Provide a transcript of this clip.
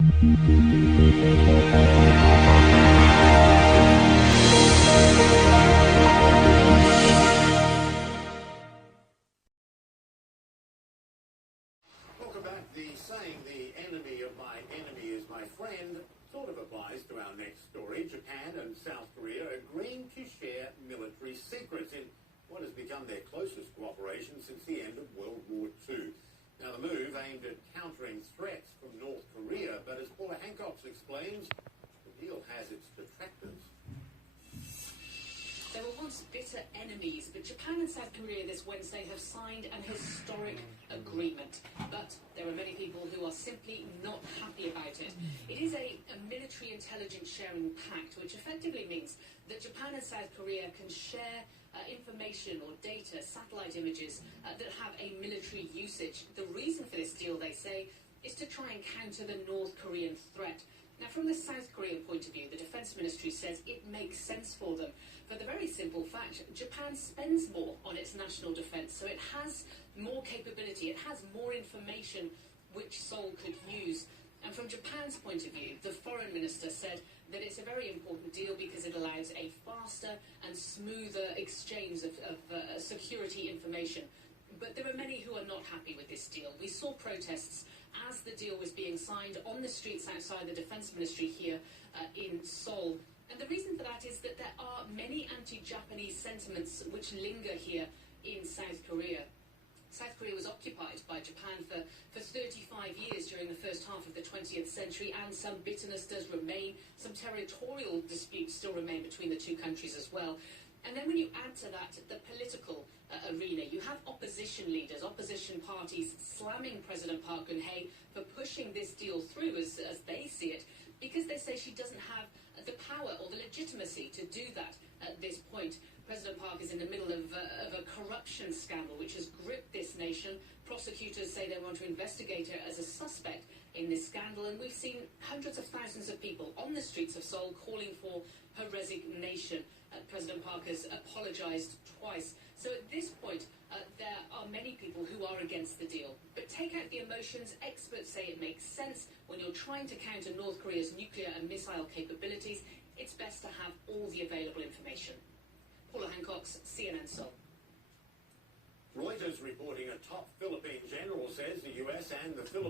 Welcome back. The saying, the enemy of my enemy is my friend, sort of applies to our next story. Japan and South Korea agreeing to share military secrets in what has become their closest cooperation since the end of World War II. Now, the move aimed at countering threats from North Korea, but as Paula Hancocks explains, the deal has its detractors. They were once bitter enemies, but Japan and South Korea this Wednesday have signed an historic agreement. But there are many people who are simply not happy about it. It is a military intelligence sharing pact, which effectively means that Japan and South Korea can share information or data, satellite images that have a military usage. The reason for this deal, they say, is to try and counter the North Korean threat. Now, from the South Korean point of view, the Defence Ministry says it makes sense for them. For the very simple fact, Japan spends more on its national defence, so it has more capability, it has more information which Seoul could use. And from Japan's point of view, the Foreign Minister said that it's a very important deal because it allows a faster and smoother exchange of security information. But there are many who are not happy with this deal. We saw protests as the deal was being signed on the streets outside the Defence Ministry here in Seoul. And the reason for that is that there are many anti-Japanese sentiments which linger here in South Korea. South Korea was occupied by Japan for 35 years during the first half of the 20th century, and some bitterness does remain. Some territorial disputes still remain between the two countries as well. And then when you add to that the political arena, you have opposition leaders, opposition parties slamming President Park Geun-hye for pushing this deal through as they see it, because they say she doesn't have the power or the legitimacy to do that at this point. President Park is in the middle of a corruption scandal which has gripped this nation. Prosecutors say they want to investigate her as a suspect in this scandal, and we've seen hundreds of thousands of people on the streets of Seoul calling for her resignation. President Park has apologised twice. So at this point, there are many people who are against the deal. But take out the emotions. Experts say it makes sense. When you're trying to counter North Korea's nuclear and missile capabilities, it's best to have all the available information. Paula Hancocks, CNN Seoul. Reuters reporting a top Philippine general says the US and the Philippines